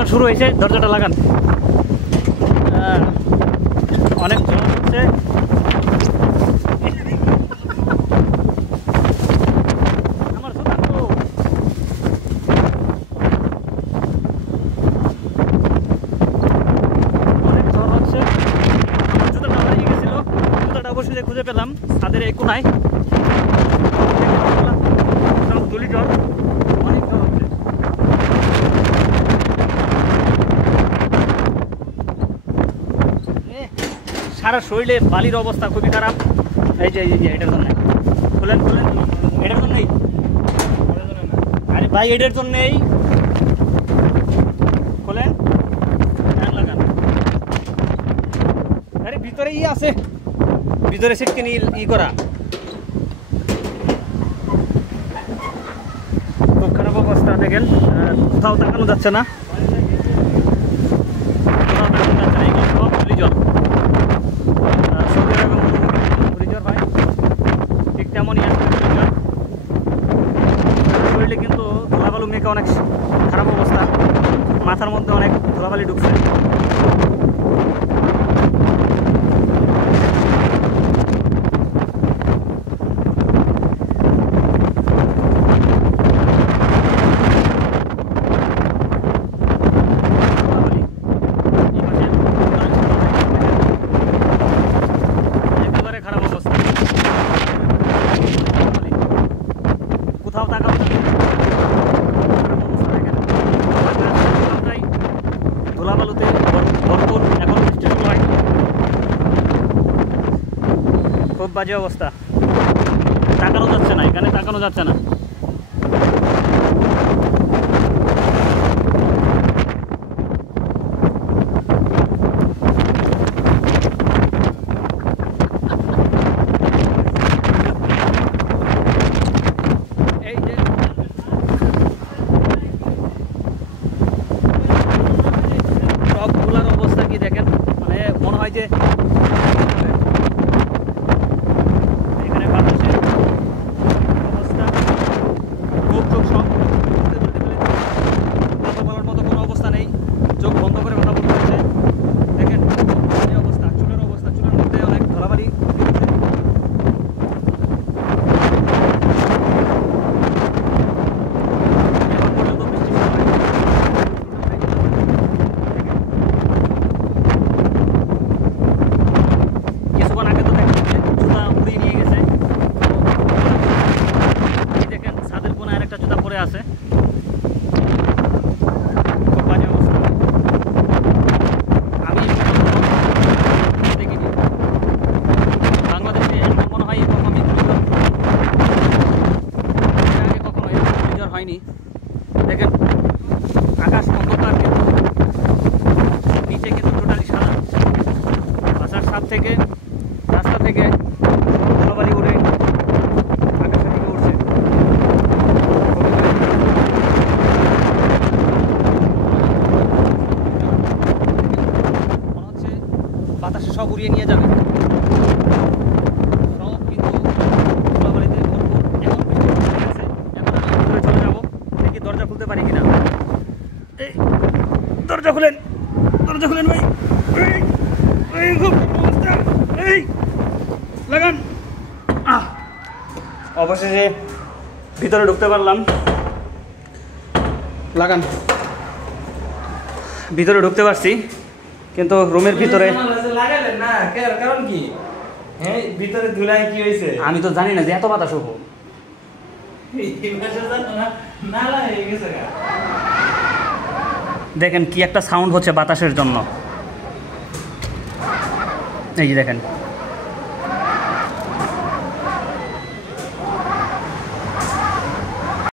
ঘূর্ণিঝড় শুরু হয়েছে, দরজাটা লাগান। অনেক ঝড় হচ্ছে। আমার জুতা তো অনেক ঝড় হচ্ছে। আমার জুতাটা হারিয়ে গেছিল, জুতাটা অবশ্যই খুঁজে পেলাম ছাদের এই কোনায়। ধুলি ঝড়, অনেক ঝড় হচ্ছে। সারা শরীরে বালির অবস্থা খুবই খারাপ। এই যে এটার জন্য খুলেন খুলেন, এটার জন্যই। আরে ভাই এটার জন্যই খোলেন, লাগান। আরে ভিতরে আছে, ভিতরে সিটকে নিয়ে করা। খুব খারাপ অবস্থা দেখেন, কোথাও তাকানো যাচ্ছে না। শরীরে কিন্তু ধুলাবালু মেঘে অনেক খারাপ অবস্থা, মাথার মধ্যে অনেক ধুলাবালি ঢুকছে। একেবারে খারাপ অবস্থা, কোথাও তাকাও ধুলাবালুতে ভরপুর। এখন বৃষ্টি শুরু হয়, খুব বাজে অবস্থা। তাকানো যাচ্ছে না, এখানে তাকানো যাচ্ছে না। সবগুলার অবস্থা কি দেখেন, মানে মনে হয় যে এখানে বাতাসের অবস্থা খুব চোখ সব কথা বলার মতো কোনো অবস্থা নেই, চোখ বন্ধ করে কথা বলতে হচ্ছে। দেখেন এই অবস্থা, চুলের অবস্থা, চুলের মধ্যে অনেক ধরাবালি। আছে খুব বাজে অবস্থা। আমি দেখিনি বাংলাদেশে এরকম মনে হয় এরকমই আগে কখনো এরকম ঘূর্ণিঝড় হয়নি। দেখেন আকাশ অন্ধকার, কিন্তু নিচে কিন্তু টোটালি সাদা। বাসার ছাদ থেকে, রাস্তা থেকে ধুলাবালি উড়ে আকাশের দিকে উঠছে। বাতাসে সব উড়িয়ে নিয়ে যাবে, সব কিন্তু ধুলাবালিতে ভরপুর। এখন বৃষ্টি হয়ে গেছে, এখন আমি ভিতরে চলে যাবো, দেখি দরজা খুলতে পারি কিনা। এই দরজা খুলেন, দরজা খুলেন ভাই। এই খুব অবস্থা, এই লাগান। অবশেষে ভিতরে ঢুকতে পারলাম, লাগান। ভিতরে ঢুকতে পারছি, কিন্তু রুমের ভিতরে লাগালেন না, কারণ কি? হ্যাঁ, ভিতরে ধুলাই কি হয়েছে আমি তো জানি না যে এত বাতাস হবো। দেখেন কি একটা সাউন্ড হচ্ছে বাতাসের জন্য, এই যে দেখেন।